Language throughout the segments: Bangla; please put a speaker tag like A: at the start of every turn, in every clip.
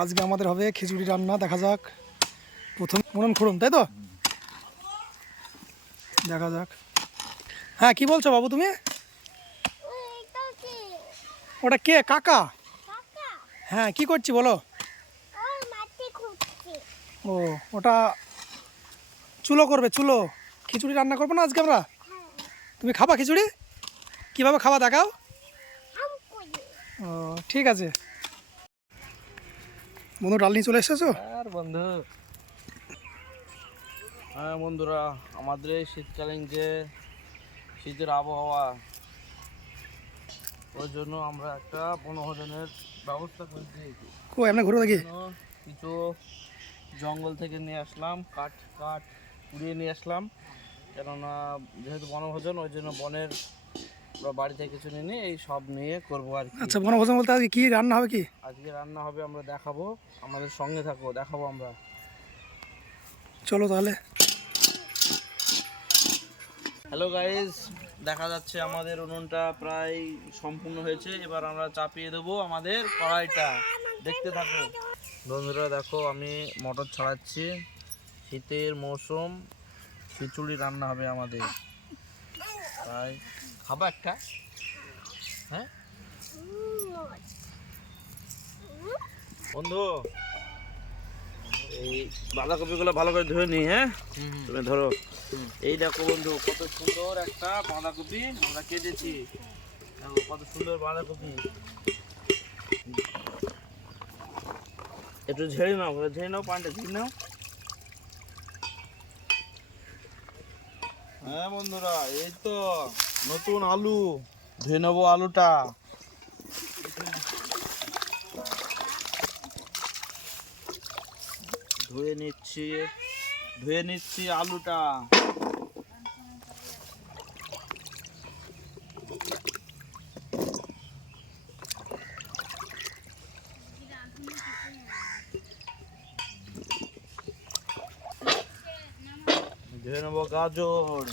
A: আজকে আমাদের হবে খিচুড়ি রান্না, দেখা যাক। প্রথম মনন খুড়ুম তাই তো? দেখা যাক। হ্যাঁ কি বলছো বাবু তুমি? ওটা কে? কাকা? হ্যাঁ কি করছি বলো? ও, ওটা চুলো করবে, চুলো। খিচুড়ি রান্না করব না আজকে আমরা? তুমি খাবা খিচুড়ি? কীভাবে খাওয়া দেখাও। ও, ঠিক আছে। বন্ধু ডাল নিয়ে চলে এসেছ?
B: আর বন্ধু। হ্যাঁ বন্ধুরা আমাদের এই শীতকালীন যে শীতের আবহাওয়া ওই জন্য আমরা একটা বনভোজনের ব্যবস্থা করেছি
A: কো এমনি ঘুরে দেখি
B: কিছু জঙ্গল থেকে নিয়ে আসলাম কাঠ কাঠ কুড়িয়ে নিয়ে আসলাম। কেননা যেহেতু বনভোজন ওই জন্য বনের আমরা বাড়ি থেকে কিছু নিয়ে নিই, এই সব নিয়ে করব আর কি।
A: আচ্ছা বনভোজন বলতে আজকে কি রান্না হবে কি?
B: আজকে রান্না হবে আমরা দেখাবো আমাদের সঙ্গে থাকো দেখাবো আমরা।
A: চলো তাহলে।
B: হ্যালো গাইস দেখা যাচ্ছে আমাদের উনুনটা প্রায় সম্পূর্ণ হয়েছে এবার আমরা চাপিয়ে দেবো আমাদের কড়াইটা। দেখতে থাকো। বন্ধুরা দেখো আমি মটর ছড়াচ্ছি। শীতের মৌসুম খিচুড়ি রান্না হবে আমাদের। তাই খাবা একটা? হ্যাঁ? বন্ধু এই বাঁধাকপিগুলো ভালো করে ধুয়ে নি হ্যাঁ? তুমি ধরো। এই দেখো বন্ধু কত সুন্দর একটা বাঁধাকপি আমরা কেটেছি। দেখো কত সুন্দর বাঁধাকপি। একটু ঝেড়ে নাও ঝেড়ে নাও পানটা ঝেড়ে নাও। হ্যাঁ বন্ধুরা এই তো। নতুন আলু ধুয়ে নেব আলুটা। ধুয়ে নিচ্ছি ধুয়ে নিচ্ছি আলুটা। ধুয়ে নেব গাজর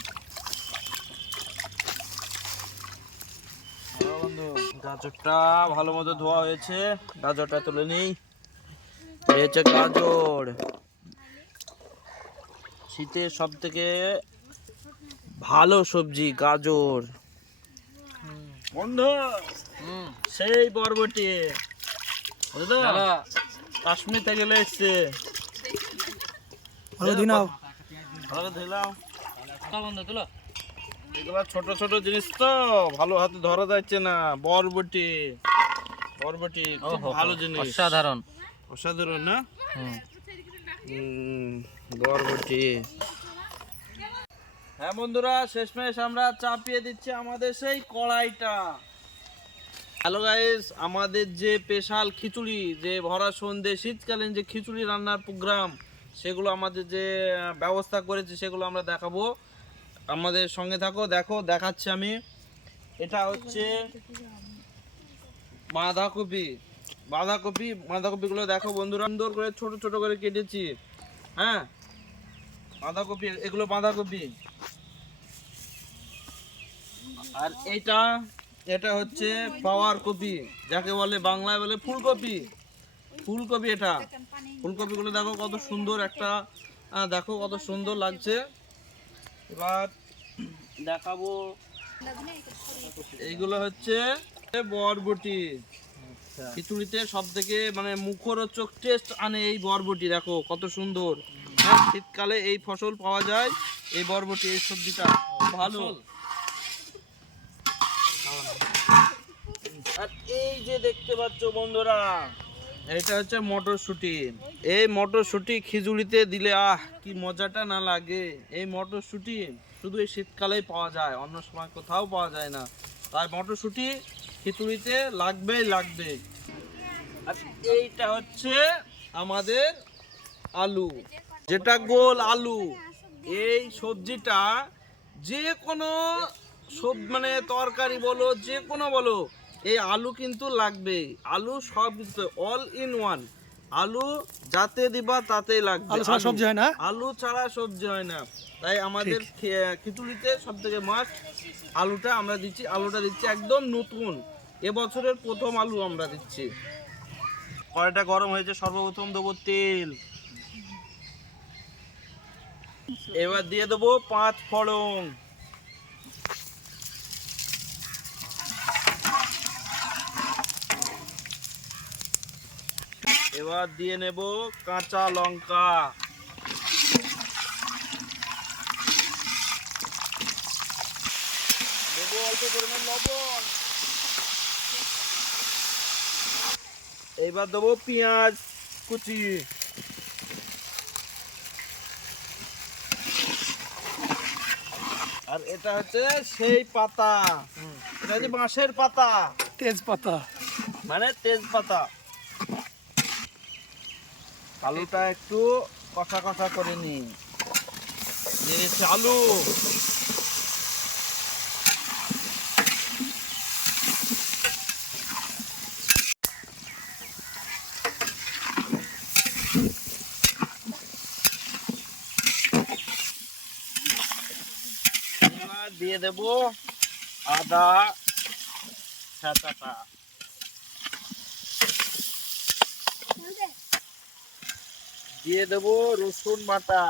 B: হ্যাঁ বন্ধু গাজরটা ভালো মতো ধোয়া হয়েছে। গাজরটা তুলে নিই। এই হচ্ছে গাজর। শীতের সব থেকে ভালো সবজি গাজর। বন্ধু সেই বরবটি। কাশ্মীর থেকে গেলে এসছে।
A: ভালো দিন
B: ভালো দিলাম এগুলো ছোট ছোট জিনিস তো ভালো হাতে ধরা যাচ্ছে না। বরবটি বরবটি ভালো জিনিস।
C: অসাধারণ।
B: অসাধারণ না? বরবটি। হ্যাঁ বন্ধুরা শেষমেশ আমরা চাপিয়ে দিচ্ছি আমাদের সেই কড়াইটা। হ্যালো গাইস আমাদের যে স্পেশাল খিচুড়ি যে ভরা সন্ধে শীতকালীন যে খিচুড়ি রান্নার প্রোগ্রাম সেগুলো আমাদের যে ব্যবস্থা করেছে সেগুলো আমরা দেখাবো। আমাদের সঙ্গে থাকো, দেখো, দেখাচ্ছি আমি। এটা হচ্ছে বাঁধাকপি। বাঁধাকপি, বাঁধাকপিগুলো দেখো বন্ধুরা, সুন্দর করে ছোট ছোট করে কেটেছি। হ্যাঁ? বাঁধাকপি, এগুলো বাঁধাকপি। আর এটা এটা হচ্ছে পাওয়ার কপি, যাকে বলে বাংলায় বলে ফুলকপি। ফুলকপি এটা। ফুলকপিগুলো দেখো কত সুন্দর একটা দেখো কত সুন্দর লাগছে। এবার দেখাবো। এইগুলো হচ্ছে বরবটি। খিচুড়িতে সব থেকে মানে মুখরোচক টেস্ট আনে এই বরবটি দেখো কত সুন্দর। হ্যাঁ শীতকালে এই ফসল পাওয়া যায় এই বরবটি এই সবজিটা। ভালো। আর এই যে দেখতে পাচ্ছ বন্ধুরা এটা হচ্ছে মটরশুঁটি। এই মটরশুঁটি খিচুড়িতে দিলে আহ কি মজাটা না লাগে। এই মটরশুঁটি শুধু এই শীতকালেই পাওয়া যায়, অন্য সময় কোথাও পাওয়া যায় না। তাই মটরশুঁটি খিচুড়িতে লাগবেই লাগবে আর এইটা হচ্ছে আমাদের আলু, যেটা গোল আলু। এই সবজিটা যে কোনো সব মানে তরকারি বলো, যে কোনো বলো, এই আলু কিন্তু লাগবে আলু সব অল ইন ওয়ান আলু যাতে দিবা তাতেই লাগবে।
A: আলু ছাড়া সবজি হয় না?
B: আলু ছাড়া সবজি হয় না। তাই আমাদের খিচুড়িতে সব থেকে মাস্ট আলুটা আমরা দিচ্ছি। আলুটা দিচ্ছি একদম নতুন। এবছরের প্রথম আলু আমরা দিচ্ছি। কড়াইটা গরম হয়েছে সর্বপ্রথম দেবো তেল। এবার দিয়ে দেবো পাঁচ ফড়ং এবার দিয়ে নেব কাঁচা লঙ্কা। দেবো অল্প পরিমাণ লবণ। এইবার দেবো পেঁয়াজ কুচি। আর এটা হচ্ছে সেই পাতা। এটা হচ্ছে বাঁশের পাতা।
A: তেজপাতা।
B: মানে তেজপাতা। আলুটা একটু কষা কষা করে নি আলু। দিয়ে দেব আদা ছাতাটা দিয়ে দেব রসুন বাটা।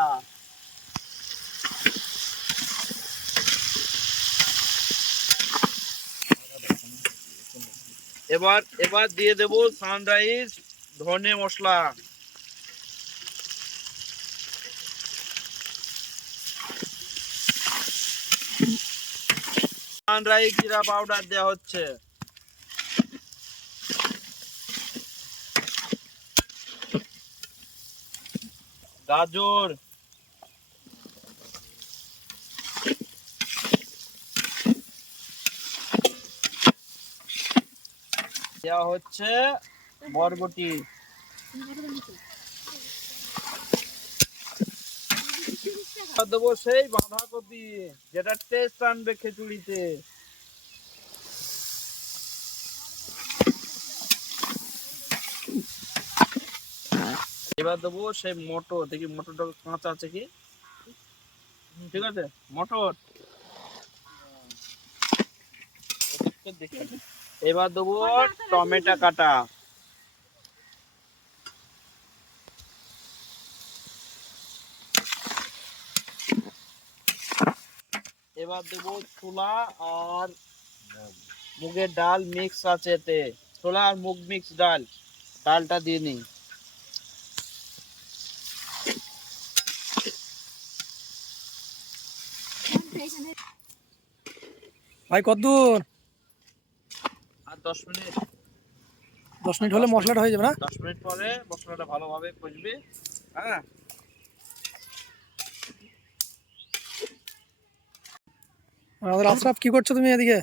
B: এবার এবার দিয়ে দেব সানরাইজ ধনে মশলা। সানরাইজ জিরা পাউডার দেওয়া হচ্ছে। গাজর। দেওয়া হচ্ছে বরবটি। দেবো সেই বাঁধাকপি যেটা টেস্ট আনবে খিচুড়িতে। এবার দেবো সেই মটর দেখি মটরটা কাঁচা আছে কি? ঠিক আছে? মটর এবার দেবো টমেটো কাটা। এবার দেবো ছোলা আর মুগের ডাল মিক্স আছে এতে। ছোলা আর মুগ মিক্স ডাল। ডালটা দিয়ে নিই।
A: ভাই কতদূর
B: আর দশ মিনিট।
A: দশ মিনিট হলে মশলাটা হয়ে যাবে না?
B: দশ মিনিট পরে মশলাটা ভালোভাবে কষবে হ্যাঁ?
A: আর আমাদের আশরাফ কি করছ তুমি এদিকে?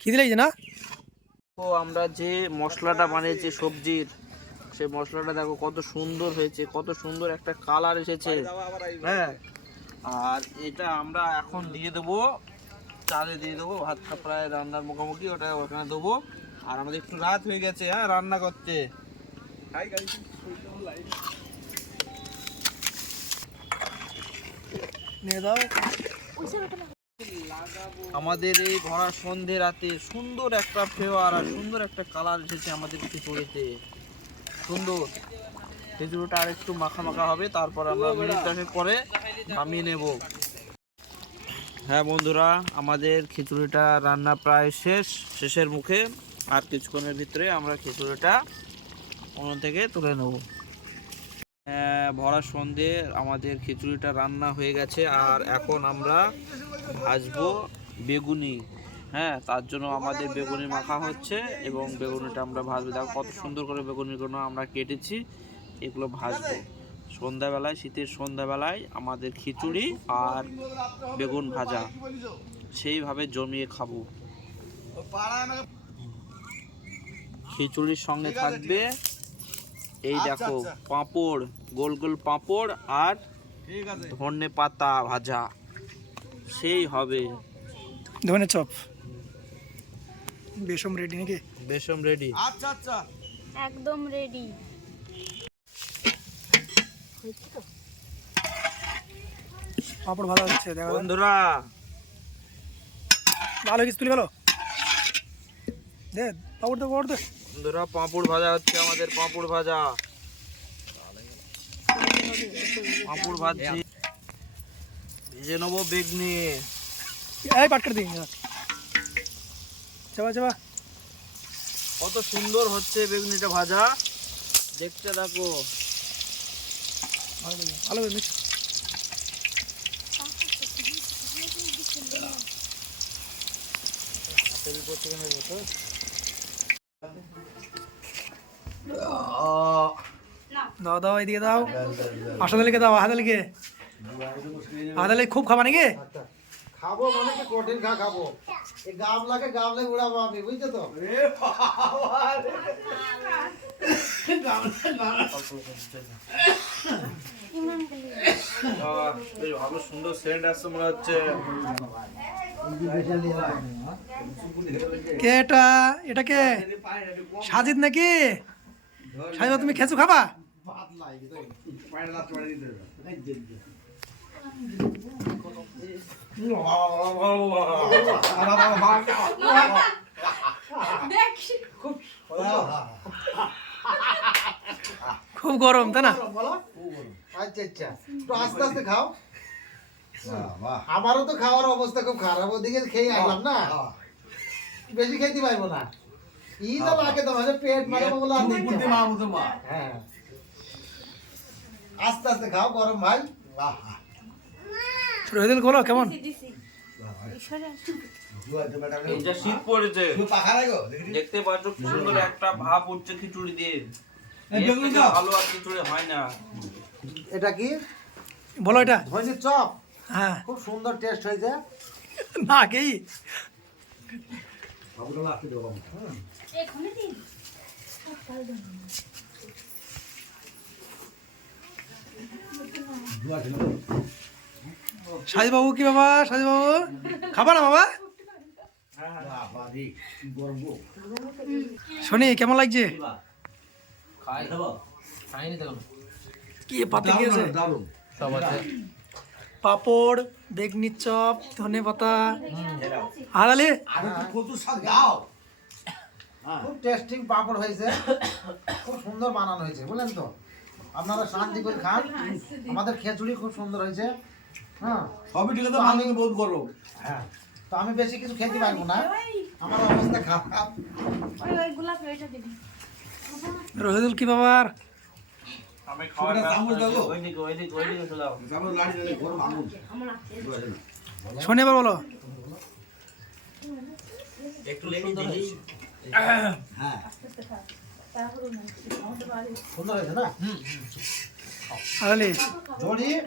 A: খিদে লাগছে না?
B: তো আমরা যে মশলাটা বানিয়েছি সবজির সেই মশলাটা দেখো কত সুন্দর হয়েছে কত সুন্দর একটা কালার এসেছে। হ্যাঁ? আর এটা আমরা এখন দিয়ে দেবো চালে দিয়ে দেবো ভাতটা প্রায় রান্নার মুখোমুখি ওটা ওখানে দেবো। আর আমাদের একটু রাত হয়ে গেছে হ্যাঁ রান্না করতে। আমাদের এই ভরা সন্ধে রাতে সুন্দর একটা ফ্লেভার আর সুন্দর একটা কালার এসেছে আমাদের খিচুড়িতে সুন্দর। খিচুড়িটা আর একটু মাখা মাখা হবে তারপর আমরা মিনিট দশেক পরে নামিয়ে নেব। হ্যাঁ বন্ধুরা আমাদের খিচুড়িটা রান্না প্রায় শেষ শেষের মুখে আর কিছুক্ষণের ভিতরে আমরা খিচুড়িটা উনুন থেকে তুলে নেব। হ্যাঁ, ভরা সন্ধে আমাদের খিচুড়িটা রান্না হয়ে গেছে আর এখন আমরা ভাজবো বেগুনি। হ্যাঁ তার জন্য আমাদের বেগুনি মাখা হচ্ছে এবং বেগুনিটা আমরা ভাজবো। দেখো কত সুন্দর করে বেগুনিগুলো আমরা কেটেছি। এগুলো ভাজবো। সন্ধ্যাবেলায় শীতের সন্ধ্যাবেলায় আমাদের খিচুড়ি আর বেগুন ভাজা। সেইভাবে জমিয়ে খাব। খিচুড়ির সঙ্গে থাকবে এই দেখো পাঁপড় গোল গোল পাঁপড় আর ধনে পাতা ভাজা। সেই হবে।
A: ধনে চপ। বেসম রেডি নাকি?
B: বেসম রেডি। আচ্ছা আচ্ছা।
D: একদম রেডি।
A: পাপড় ভালো হচ্ছে দেখা।
B: বন্ধুরা।
A: ভালো কিছু তুলি ভালো দে পাপড় দে পাপড় দে।
B: বন্ধুরা পাঁপড় ভাজা হচ্ছে আমাদের পাঁপড় ভাজা। পাঁপড় ভাজছি। ভেজে নেব বেগনি।
A: এই পাটকার দিন। চাবা চাবা
B: কত সুন্দর হচ্ছে বেগুনিটা ভাজা। দেখতে থাকো।
A: ভালো করে, দাও দাও এদিকে দাও আসলে লিখে দাও হাতে লিখে হাতে লিখে খুব খাবা নাকি?
C: খাব মানে কি কঠিন খা খাব। এই গাম লাগে গাম লাগে উড়াবো আমি বুঝছ তো?
B: ভালো সুন্দর আসছে মনে হচ্ছে
A: কে এটা এটা কে? সাজিদ নাকি? সাজিদ, তুমি খেঁচু খাবা? খুব গরম তাই না?
C: আচ্ছা আচ্ছা। একটু আস্তে আস্তে খাও। আমারও তো খাওয়ার অবস্থা খুব খারাপ। ওদিকে খেয়ে আসলাম না। বেশি খেতে পারব না। ই তো লাগে তো মানে পেট মানে বলে আর দিতে হ্যাঁ। আস্তে আস্তে খাও গরম ভাই।
A: রহিদুল খোলো কেমন?
B: শীত পড়েছে। দেখতে পাচ্ছ কি সুন্দর একটা ভাব উঠছে খিচুড়ি দিয়ে। ভালো আর খিচুড়ি হয় না।
C: এটা কি?
A: বলো এটা।
C: ধনির চপ?
A: হ্যাঁ।
C: খুব সুন্দর টেস্ট হয়েছে।
A: না কেই সাজি বাবু কি বাবা সাজি বাবু খাবা না বাবা? শোনি কেমন লাগছে? কি পাতে গিয়েছে পাপড় বেগনির চপ ধনে পাতা। হারালি
C: খুব টেস্টিং পাপড় হয়েছে। খুব সুন্দর বানানো হয়েছে বুঝলেন তো? আপনারা শান্তি করে খান। আমাদের খিচুড়ি খুব সুন্দর হয়েছে। হ্যাঁ।
E: সবই ঠিক আছে আমি বহুত গরম
C: হ্যাঁ। তো আমি বেশি কিছু খেতে পারব না। আমার অবস্থা খারাপ।
A: রহিদুল কি বাবার
E: আগুন।
A: বলো
B: একটু
E: হ্যাঁ।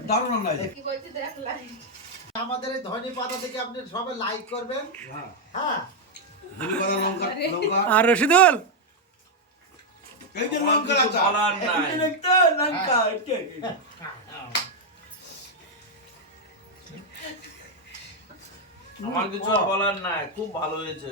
E: দারুণ।
C: আমাদের এই ধনি পাতা থেকে আপনি সবাই লাইক করবেন।
E: হ্যাঁ।
C: হ্যাঁ।
E: পাতা লঙ্কা লঙ্কা।
A: আর রশিদুল?
E: এই যে লঙ্কা
B: কিছু
E: আচার লঙ্কা
B: আমার কিছু বলার নাই খুব ভালো হয়েছে।